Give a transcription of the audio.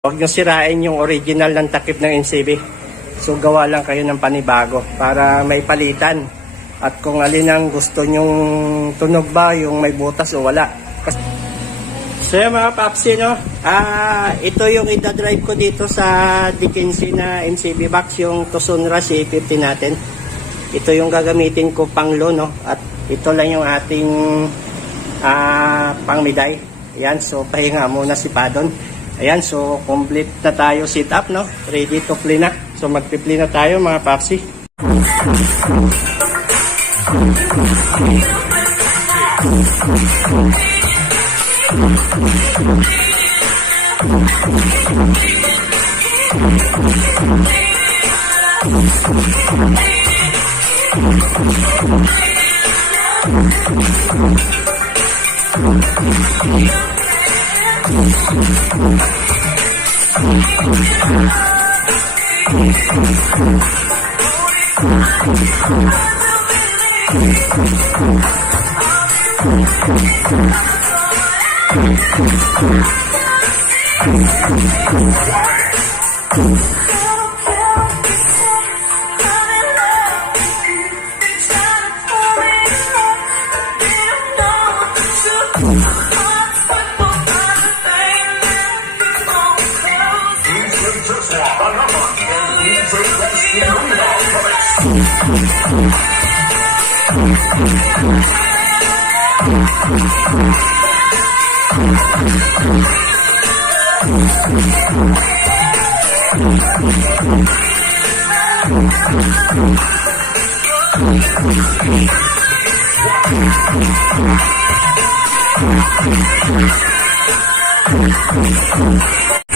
Huwag nyo sirain yung original ng takip ng NCB. So gawa lang kayo ng panibago para may palitan. At kung alin ang gusto nyong tunog ba, yung may butas o wala. So yung mga papsi, no? Ito yung idadrive ko dito sa D15 na NCB box, yung Tucson Rush A50 natin. Ito yung gagamitin ko pang low, no? At ito lang yung ating pang miday. Ayan, so pahinga muna si Padon. Ayan, so complete na tayo sit up, no? Ready to play na. So magpi-play na tayo mga papsi.